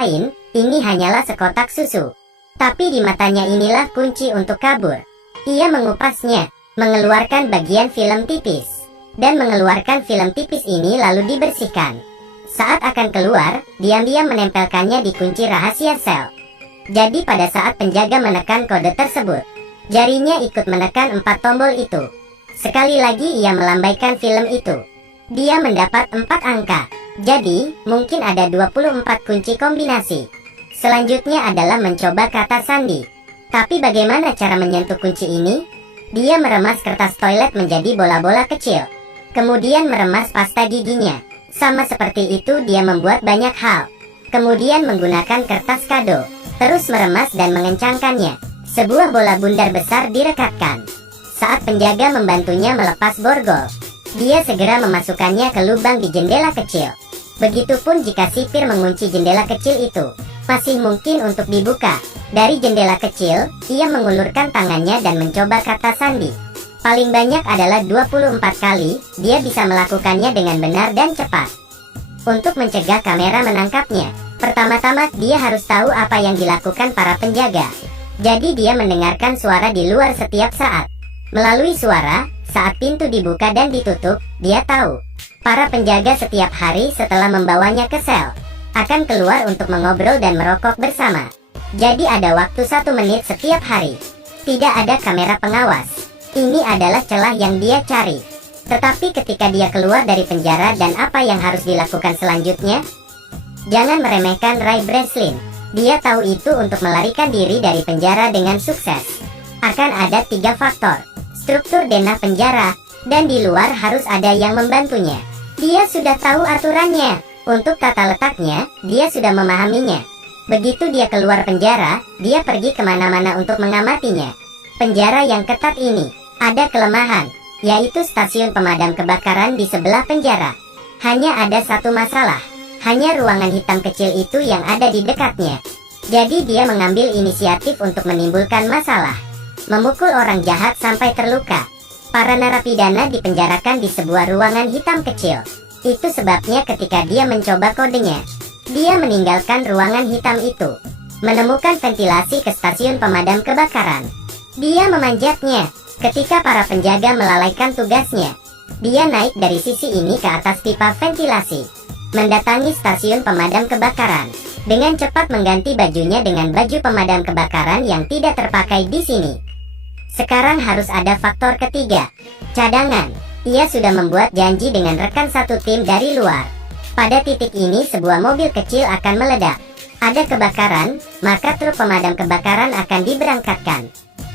lain, ini hanyalah sekotak susu. Tapi di matanya inilah kunci untuk kabur. Ia mengupasnya, mengeluarkan bagian film tipis, dan mengeluarkan film tipis ini lalu dibersihkan. Saat akan keluar, diam-diam menempelkannya di kunci rahasia sel. Jadi pada saat penjaga menekan kode tersebut, jarinya ikut menekan 4 tombol itu. Sekali lagi ia melambaikan film itu. Dia mendapat 4 angka. Jadi, mungkin ada 24 kunci kombinasi. Selanjutnya adalah mencoba kata sandi. Tapi bagaimana cara menyentuh kunci ini? Dia meremas kertas toilet menjadi bola-bola kecil. Kemudian meremas pasta giginya. Sama seperti itu dia membuat banyak hal. Kemudian menggunakan kertas kado. Terus meremas dan mengencangkannya. Sebuah bola bundar besar direkatkan. Saat penjaga membantunya melepas borgol, dia segera memasukkannya ke lubang di jendela kecil. Begitupun jika sipir mengunci jendela kecil itu, masih mungkin untuk dibuka. Dari jendela kecil, ia mengulurkan tangannya dan mencoba kata sandi. Paling banyak adalah 24 kali, dia bisa melakukannya dengan benar dan cepat. Untuk mencegah kamera menangkapnya, pertama-tama dia harus tahu apa yang dilakukan para penjaga. Jadi dia mendengarkan suara di luar setiap saat. Melalui suara, saat pintu dibuka dan ditutup, dia tahu para penjaga setiap hari setelah membawanya ke sel akan keluar untuk mengobrol dan merokok bersama. Jadi ada waktu 1 menit setiap hari. Tidak ada kamera pengawas. Ini adalah celah yang dia cari. Tetapi ketika dia keluar dari penjara dan apa yang harus dilakukan selanjutnya? Jangan meremehkan Ray Breslin. Dia tahu itu untuk melarikan diri dari penjara dengan sukses. Akan ada 3 faktor. Struktur denah penjara, dan di luar harus ada yang membantunya. Dia sudah tahu aturannya. Untuk tata letaknya, dia sudah memahaminya. Begitu dia keluar penjara, dia pergi kemana-mana untuk mengamatinya. Penjara yang ketat ini ada kelemahan, yaitu stasiun pemadam kebakaran di sebelah penjara. Hanya ada satu masalah, hanya ruangan hitam kecil itu yang ada di dekatnya. Jadi dia mengambil inisiatif untuk menimbulkan masalah, memukul orang jahat sampai terluka. Para narapidana dipenjarakan di sebuah ruangan hitam kecil. Itu sebabnya ketika dia mencoba kodenya, dia meninggalkan ruangan hitam itu, menemukan ventilasi ke stasiun pemadam kebakaran. Dia memanjatnya. Ketika para penjaga melalaikan tugasnya, dia naik dari sisi ini ke atas pipa ventilasi, mendatangi stasiun pemadam kebakaran, dengan cepat mengganti bajunya dengan baju pemadam kebakaran yang tidak terpakai di sini. Sekarang harus ada faktor ketiga, cadangan. Ia sudah membuat janji dengan rekan satu tim dari luar. Pada titik ini sebuah mobil kecil akan meledak. Ada kebakaran, maka truk pemadam kebakaran akan diberangkatkan.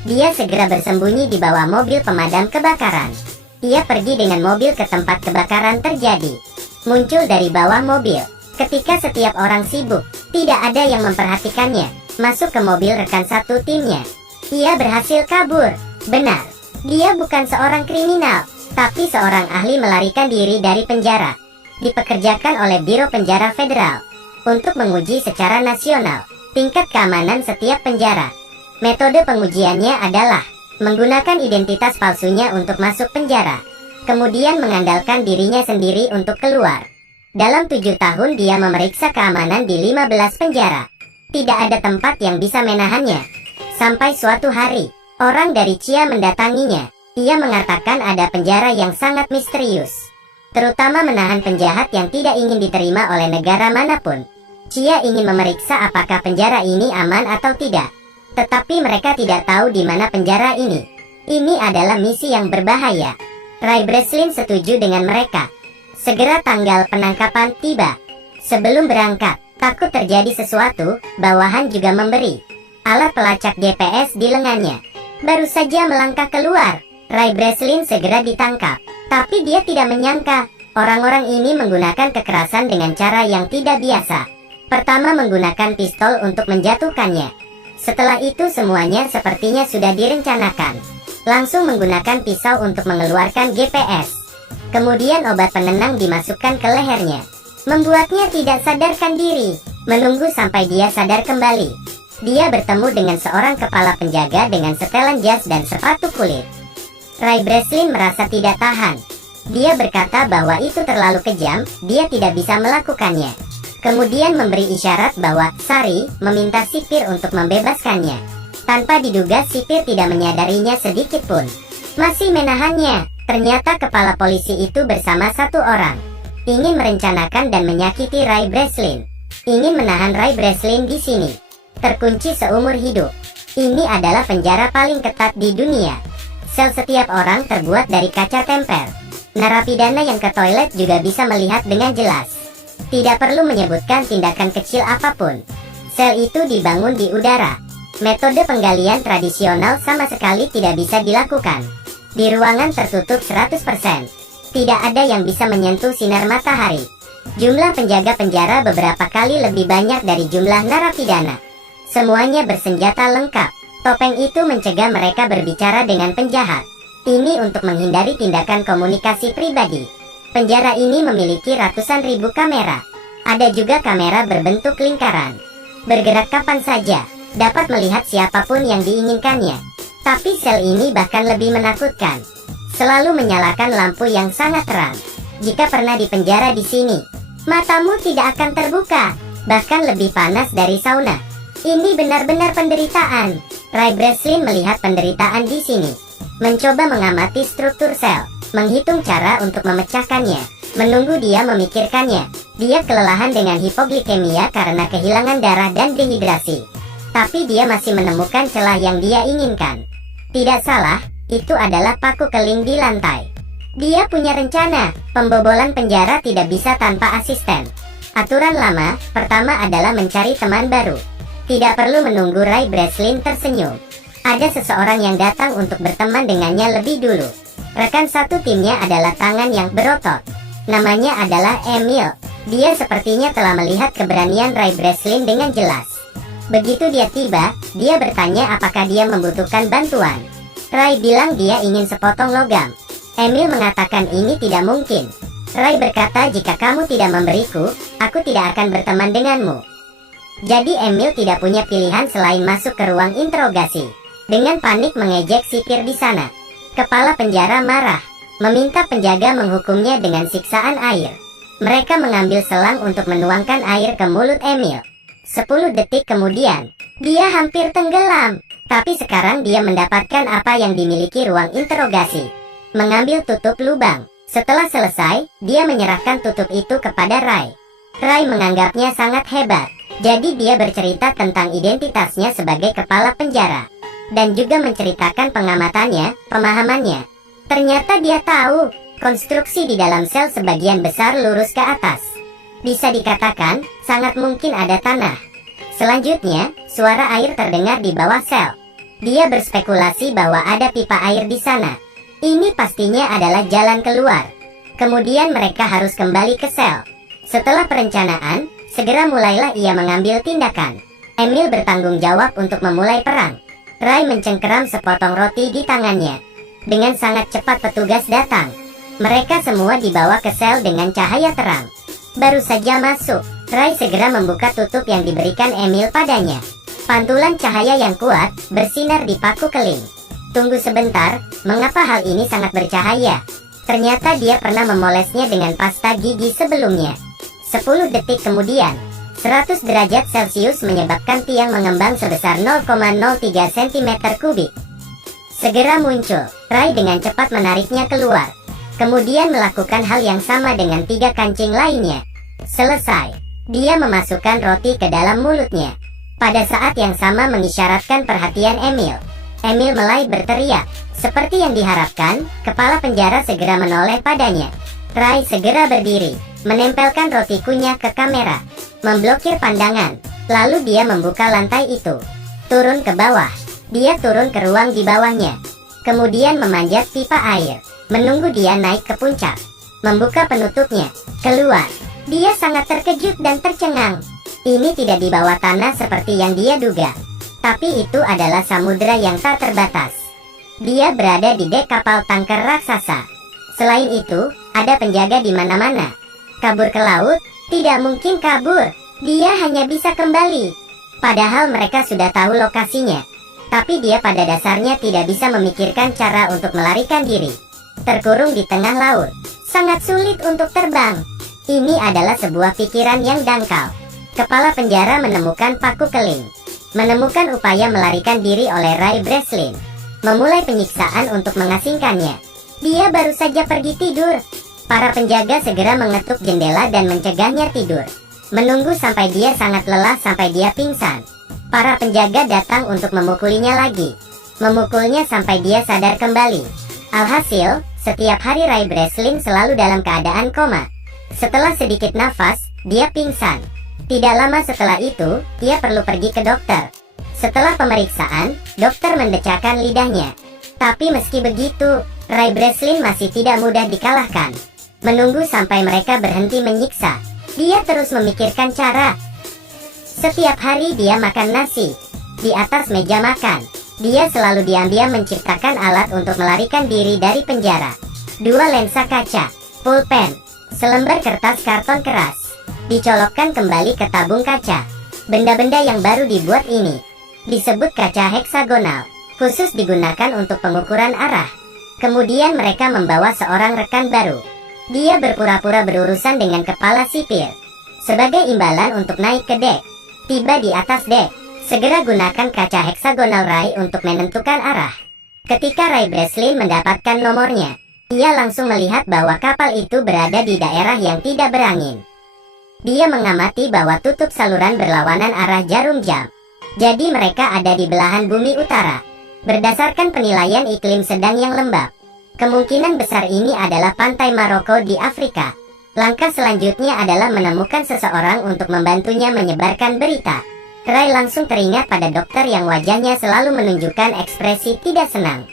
Dia segera bersembunyi di bawah mobil pemadam kebakaran. Ia pergi dengan mobil ke tempat kebakaran terjadi. Muncul dari bawah mobil. Ketika setiap orang sibuk, tidak ada yang memperhatikannya. Masuk ke mobil rekan satu timnya. Ia berhasil kabur. Benar, dia bukan seorang kriminal, tapi seorang ahli melarikan diri dari penjara. Dipekerjakan oleh Biro Penjara Federal untuk menguji secara nasional tingkat keamanan setiap penjara. Metode pengujiannya adalah menggunakan identitas palsunya untuk masuk penjara, kemudian mengandalkan dirinya sendiri untuk keluar. Dalam 7 tahun dia memeriksa keamanan di 15 penjara. Tidak ada tempat yang bisa menahannya. Sampai suatu hari, orang dari Chia mendatanginya. Ia mengatakan ada penjara yang sangat misterius, terutama menahan penjahat yang tidak ingin diterima oleh negara manapun. Chia ingin memeriksa apakah penjara ini aman atau tidak. Tetapi mereka tidak tahu di mana penjara ini. Ini adalah misi yang berbahaya. Ray Breslin setuju dengan mereka. Segera tanggal penangkapan tiba. Sebelum berangkat, takut terjadi sesuatu, bawahan juga memberi alat pelacak GPS di lengannya. Baru saja melangkah keluar, Ray Breslin segera ditangkap. Tapi dia tidak menyangka, orang-orang ini menggunakan kekerasan dengan cara yang tidak biasa. Pertama menggunakan pistol untuk menjatuhkannya. Setelah itu semuanya sepertinya sudah direncanakan. Langsung menggunakan pisau untuk mengeluarkan GPS. Kemudian obat penenang dimasukkan ke lehernya, membuatnya tidak sadarkan diri. Menunggu sampai dia sadar kembali, dia bertemu dengan seorang kepala penjaga dengan setelan jas dan sepatu kulit. Ray Breslin merasa tidak tahan. Dia berkata bahwa itu terlalu kejam, dia tidak bisa melakukannya. Kemudian memberi isyarat bahwa Sari meminta sipir untuk membebaskannya. Tanpa diduga sipir tidak menyadarinya sedikit pun. Masih menahannya. Ternyata kepala polisi itu bersama satu orang. Ingin merencanakan dan menyakiti Ray Breslin. Ingin menahan Ray Breslin di sini. Terkunci seumur hidup. Ini adalah penjara paling ketat di dunia. Sel setiap orang terbuat dari kaca tempel. Narapidana yang ke toilet juga bisa melihat dengan jelas. Tidak perlu menyebutkan tindakan kecil apapun. Sel itu dibangun di udara. Metode penggalian tradisional sama sekali tidak bisa dilakukan. Di ruangan tertutup 100%. Tidak ada yang bisa menyentuh sinar matahari. Jumlah penjaga penjara beberapa kali lebih banyak dari jumlah narapidana. Semuanya bersenjata lengkap. Topeng itu mencegah mereka berbicara dengan penjahat. Ini untuk menghindari tindakan komunikasi pribadi. Penjara ini memiliki ratusan ribu kamera. Ada juga kamera berbentuk lingkaran. Bergerak kapan saja, dapat melihat siapapun yang diinginkannya. Tapi sel ini bahkan lebih menakutkan. Selalu menyalakan lampu yang sangat terang. Jika pernah dipenjara di sini, matamu tidak akan terbuka. Bahkan lebih panas dari sauna. Ini benar-benar penderitaan. Ray Breslin melihat penderitaan di sini. Mencoba mengamati struktur sel. Menghitung cara untuk memecahkannya. Menunggu dia memikirkannya. Dia kelelahan dengan hipoglikemia karena kehilangan darah dan dehidrasi. Tapi dia masih menemukan celah yang dia inginkan. Tidak salah, itu adalah paku keling di lantai. Dia punya rencana. Pembobolan penjara tidak bisa tanpa asisten. Aturan lama, pertama adalah mencari teman baru. Tidak perlu menunggu Ray Breslin tersenyum. Ada seseorang yang datang untuk berteman dengannya lebih dulu. Rekan satu timnya adalah tangan yang berotot. Namanya adalah Emil. Dia sepertinya telah melihat keberanian Ray Breslin dengan jelas. Begitu dia tiba, dia bertanya apakah dia membutuhkan bantuan. Ray bilang dia ingin sepotong logam. Emil mengatakan ini tidak mungkin. Ray berkata jika kamu tidak memberiku, aku tidak akan berteman denganmu. Jadi Emil tidak punya pilihan selain masuk ke ruang interogasi. Dengan panik mengejek sipir di sana. Kepala penjara marah, meminta penjaga menghukumnya dengan siksaan air. Mereka mengambil selang untuk menuangkan air ke mulut Emil. 10 detik kemudian, dia hampir tenggelam. Tapi sekarang dia mendapatkan apa yang dimiliki ruang interogasi. Mengambil tutup lubang. Setelah selesai, dia menyerahkan tutup itu kepada Ray. Ray menganggapnya sangat hebat. Jadi dia bercerita tentang identitasnya sebagai kepala penjara. Dan juga menceritakan pengamatannya, pemahamannya. Ternyata dia tahu, konstruksi di dalam sel sebagian besar lurus ke atas. Bisa dikatakan, sangat mungkin ada tanah. Selanjutnya, suara air terdengar di bawah sel. Dia berspekulasi bahwa ada pipa air di sana. Ini pastinya adalah jalan keluar. Kemudian mereka harus kembali ke sel. Setelah perencanaan, segera mulailah ia mengambil tindakan. Emil bertanggung jawab untuk memulai perang. Ray mencengkeram sepotong roti di tangannya. Dengan sangat cepat petugas datang. Mereka semua dibawa ke sel dengan cahaya terang. Baru saja masuk, Ray segera membuka tutup yang diberikan Emil padanya. Pantulan cahaya yang kuat bersinar di paku keling. Tunggu sebentar, mengapa hal ini sangat bercahaya? Ternyata dia pernah memolesnya dengan pasta gigi sebelumnya. 10 detik kemudian, 100 derajat Celcius menyebabkan tiang mengembang sebesar 0,03 cm kubik. Segera muncul, Ray dengan cepat menariknya keluar. Kemudian melakukan hal yang sama dengan 3 kancing lainnya. Selesai, dia memasukkan roti ke dalam mulutnya. Pada saat yang sama mengisyaratkan perhatian Emil. Emil mulai berteriak. Seperti yang diharapkan, kepala penjara segera menoleh padanya. Ray segera berdiri, menempelkan roti kunyah ke kamera, memblokir pandangan. Lalu dia membuka lantai itu. Turun ke bawah. Dia turun ke ruang di bawahnya. Kemudian memanjat pipa air. Menunggu dia naik ke puncak. Membuka penutupnya. Keluar. Dia sangat terkejut dan tercengang. Ini tidak di bawah tanah seperti yang dia duga. Tapi itu adalah samudera yang tak terbatas. Dia berada di dek kapal tanker raksasa. Selain itu, ada penjaga di mana-mana. Kabur ke laut? Tidak mungkin kabur. Dia hanya bisa kembali. Padahal mereka sudah tahu lokasinya. Tapi dia pada dasarnya tidak bisa memikirkan cara untuk melarikan diri. Terkurung di tengah laut. Sangat sulit untuk terbang. Ini adalah sebuah pikiran yang dangkal. Kepala penjara menemukan paku keling. Menemukan upaya melarikan diri oleh Ray Breslin. Memulai penyiksaan untuk mengasingkannya. Dia baru saja pergi tidur. Para penjaga segera mengetuk jendela dan mencegahnya tidur. Menunggu sampai dia sangat lelah sampai dia pingsan. Para penjaga datang untuk memukulinya lagi. Memukulnya sampai dia sadar kembali. Alhasil, setiap hari Ray Breslin selalu dalam keadaan koma. Setelah sedikit nafas, dia pingsan. Tidak lama setelah itu, dia perlu pergi ke dokter. Setelah pemeriksaan, dokter mendecakkan lidahnya. Tapi meski begitu, Ray Breslin masih tidak mudah dikalahkan. Menunggu sampai mereka berhenti menyiksa, dia terus memikirkan cara. Setiap hari dia makan nasi. Di atas meja makan, dia selalu diam-diam menciptakan alat untuk melarikan diri dari penjara. 2 lensa kaca, pulpen, selembar kertas karton keras, dicolokkan kembali ke tabung kaca. Benda-benda yang baru dibuat ini disebut kaca heksagonal, khusus digunakan untuk pengukuran arah. Kemudian mereka membawa seorang rekan baru. Dia berpura-pura berurusan dengan kepala sipir. Sebagai imbalan untuk naik ke dek. Tiba di atas dek, segera gunakan kaca heksagonal Ray untuk menentukan arah. Ketika Ray Breslin mendapatkan nomornya, dia langsung melihat bahwa kapal itu berada di daerah yang tidak berangin. Dia mengamati bahwa tutup saluran berlawanan arah jarum jam. Jadi mereka ada di belahan bumi utara. Berdasarkan penilaian iklim sedang yang lembab, kemungkinan besar ini adalah pantai Maroko di Afrika. Langkah selanjutnya adalah menemukan seseorang untuk membantunya menyebarkan berita. Ray langsung teringat pada dokter yang wajahnya selalu menunjukkan ekspresi tidak senang.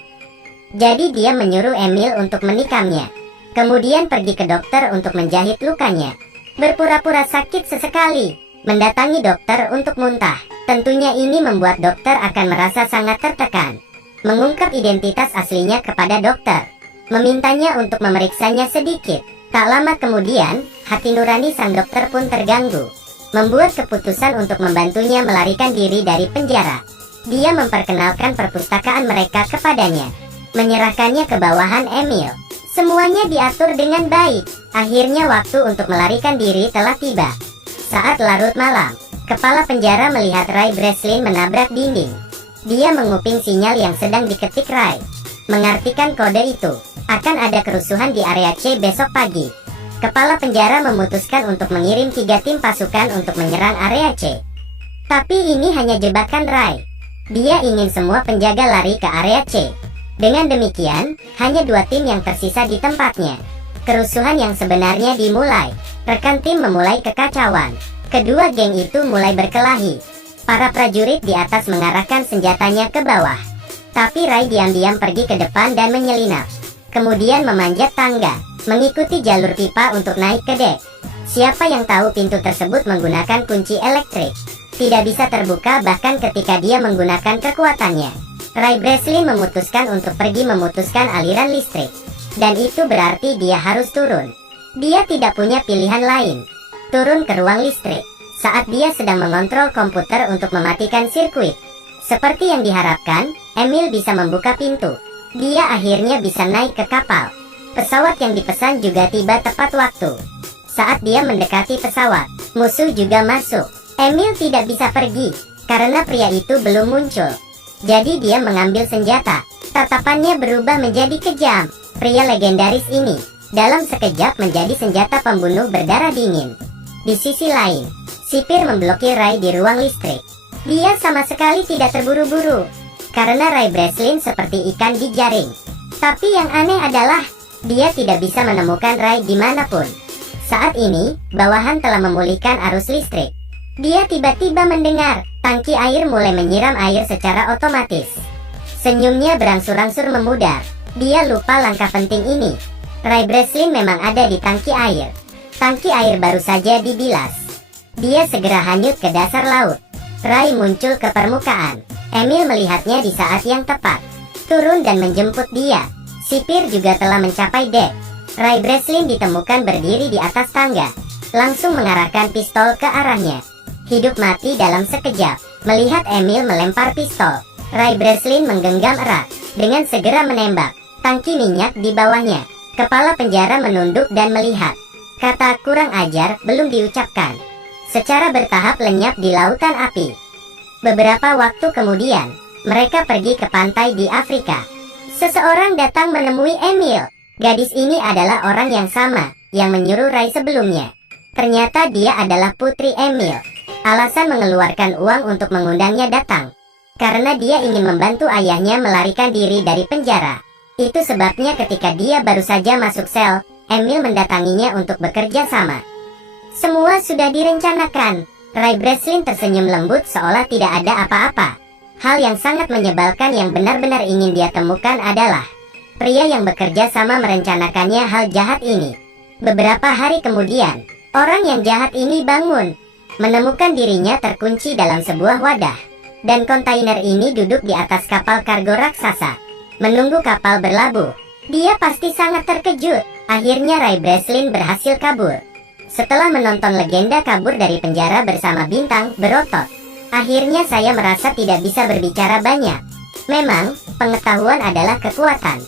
Jadi dia menyuruh Emil untuk menikamnya. Kemudian pergi ke dokter untuk menjahit lukanya. Berpura-pura sakit sesekali. Mendatangi dokter untuk muntah. Tentunya ini membuat dokter akan merasa sangat tertekan. Mengungkap identitas aslinya kepada dokter. Memintanya untuk memeriksanya sedikit. Tak lama kemudian, hati nurani sang dokter pun terganggu. Membuat keputusan untuk membantunya melarikan diri dari penjara. Dia memperkenalkan perpustakaan mereka kepadanya. Menyerahkannya ke bawahan Emil. Semuanya diatur dengan baik. Akhirnya waktu untuk melarikan diri telah tiba. Saat larut malam, kepala penjara melihat Ray Breslin menabrak dinding. Dia menguping sinyal yang sedang diketik Ray. Mengartikan kode itu, akan ada kerusuhan di area C besok pagi. Kepala penjara memutuskan untuk mengirim 3 tim pasukan untuk menyerang area C. Tapi ini hanya jebakan Ray. Dia ingin semua penjaga lari ke area C. Dengan demikian, hanya 2 tim yang tersisa di tempatnya. Kerusuhan yang sebenarnya dimulai. Rekan tim memulai kekacauan. Kedua geng itu mulai berkelahi. Para prajurit di atas mengarahkan senjatanya ke bawah. Tapi Ray diam-diam pergi ke depan dan menyelinap. Kemudian memanjat tangga, mengikuti jalur pipa untuk naik ke dek. Siapa yang tahu pintu tersebut menggunakan kunci elektrik. Tidak bisa terbuka bahkan ketika dia menggunakan kekuatannya. Ray Breslin memutuskan untuk pergi memutuskan aliran listrik. Dan itu berarti dia harus turun. Dia tidak punya pilihan lain. Turun ke ruang listrik. Saat dia sedang mengontrol komputer untuk mematikan sirkuit. Seperti yang diharapkan, Emil bisa membuka pintu. Dia akhirnya bisa naik ke kapal. Pesawat yang dipesan juga tiba tepat waktu. Saat dia mendekati pesawat, musuh juga masuk. Emil tidak bisa pergi, karena pria itu belum muncul. Jadi dia mengambil senjata. Tatapannya berubah menjadi kejam. Pria legendaris ini, dalam sekejap menjadi senjata pembunuh berdarah dingin. Di sisi lain, sipir memblokir Ray di ruang listrik. Dia sama sekali tidak terburu-buru, karena Ray Breslin seperti ikan di jaring. Tapi yang aneh adalah, dia tidak bisa menemukan Ray dimanapun. Saat ini, bawahan telah memulihkan arus listrik. Dia tiba-tiba mendengar, tangki air mulai menyiram air secara otomatis. Senyumnya berangsur-angsur memudar. Dia lupa langkah penting ini. Ray Breslin memang ada di tangki air. Tangki air baru saja dibilas. Dia segera hanyut ke dasar laut. Ray muncul ke permukaan. Emil melihatnya di saat yang tepat. Turun dan menjemput dia. Sipir juga telah mencapai dek. Ray Breslin ditemukan berdiri di atas tangga. Langsung mengarahkan pistol ke arahnya. Hidup mati dalam sekejap. Melihat Emil melempar pistol, Ray Breslin menggenggam erat. Dengan segera menembak. Tangki minyak di bawahnya. Kepala penjara menunduk dan melihat. Kata kurang ajar belum diucapkan. Secara bertahap lenyap di lautan api. Beberapa waktu kemudian, mereka pergi ke pantai di Afrika. Seseorang datang menemui Emil. Gadis ini adalah orang yang sama, yang menyuruh Rai sebelumnya. Ternyata dia adalah putri Emil. Alasan mengeluarkan uang untuk mengundangnya datang karena dia ingin membantu ayahnya melarikan diri dari penjara. Itu sebabnya ketika dia baru saja masuk sel, Emil mendatanginya untuk bekerja sama. Semua sudah direncanakan. Ray Breslin tersenyum lembut seolah tidak ada apa-apa. Hal yang sangat menyebalkan yang benar-benar ingin dia temukan adalah pria yang bekerja sama merencanakannya hal jahat ini. Beberapa hari kemudian, orang yang jahat ini bangun, menemukan dirinya terkunci dalam sebuah wadah. Dan kontainer ini duduk di atas kapal kargo raksasa, menunggu kapal berlabuh. Dia pasti sangat terkejut. Akhirnya Ray Breslin berhasil kabur. Setelah menonton legenda kabur dari penjara bersama bintang berotot, akhirnya saya merasa tidak bisa berbicara banyak. Memang, pengetahuan adalah kekuatan.